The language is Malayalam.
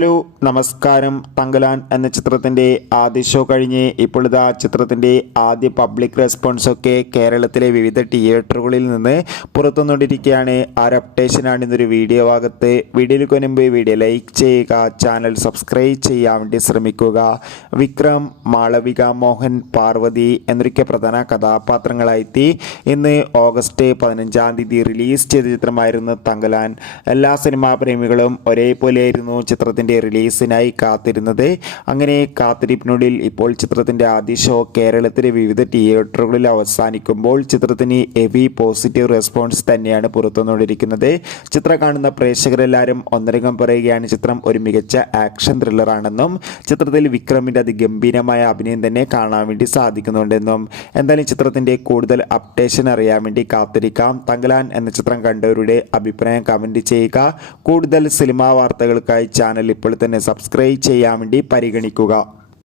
ഹലോ നമസ്കാരം. തങ്കലാൻ എന്ന ചിത്രത്തിൻ്റെ ആദ്യ ഷോ കഴിഞ്ഞ് ഇപ്പോഴിതാ ചിത്രത്തിൻ്റെ ആദ്യ പബ്ലിക് റെസ്പോൺസൊക്കെ കേരളത്തിലെ വിവിധ തിയേറ്ററുകളിൽ നിന്ന് പുറത്തുവന്നുകൊണ്ടിരിക്കുകയാണ്. ആ ഒരു അപ്ഡേഷനാണ് ഇന്നൊരു വീഡിയോ ഭാഗത്ത്. വീഡിയോയിൽ മുൻപ് വീഡിയോ ലൈക്ക് ചെയ്യുക, ചാനൽ സബ്സ്ക്രൈബ് ചെയ്യാൻ വേണ്ടി ശ്രമിക്കുക. വിക്രം, മാളവിക മോഹൻ, പാർവതി എന്നൊക്കെ പ്രധാന കഥാപാത്രങ്ങളായി ഇന്ന് ഓഗസ്റ്റ് 15 റിലീസ് ചെയ്ത ചിത്രമായിരുന്നു തങ്കലാൻ. എല്ലാ സിനിമാ പ്രേമികളും ഒരേപോലെയായിരുന്നു ചിത്രത്തിൻ്റെ റിലീസിനായി കാത്തിരുന്നത്. അങ്ങനെ കാത്തിരിപ്പിനുള്ളിൽ ഇപ്പോൾ ചിത്രത്തിൻ്റെ ആദ്യ ഷോ കേരളത്തിലെ വിവിധ തിയേറ്ററുകളിൽ അവസാനിക്കുമ്പോൾ ചിത്രത്തിന് ഹെവി പോസിറ്റീവ് റെസ്പോൺസ് തന്നെയാണ് പുറത്തുവന്നുകൊണ്ടിരിക്കുന്നത്. ചിത്രം കാണുന്ന പ്രേക്ഷകരെല്ലാവരും ഒന്നരംഗം പറയുകയാണ് ചിത്രം ഒരു മികച്ച ആക്ഷൻ ത്രില്ലറാണെന്നും ചിത്രത്തിൽ വിക്രമിൻ്റെ അതിഗംഭീരമായ അഭിനയം തന്നെ കാണാൻ വേണ്ടി സാധിക്കുന്നുണ്ടെന്നും. എന്തായാലും ചിത്രത്തിൻ്റെ കൂടുതൽ അപ്ഡേഷൻ അറിയാൻ വേണ്ടി കാത്തിരിക്കാം. തങ്കലാൻ എന്ന ചിത്രം കണ്ടവരുടെ അഭിപ്രായം കമൻറ്റ് ചെയ്യുക. കൂടുതൽ സിനിമാ വാർത്തകൾക്കായി ചാനൽ ഇപ്പോൾ തന്നെ സബ്സ്ക്രൈബ് ചെയ്യാൻ വേണ്ടി പരിഗണിക്കുക.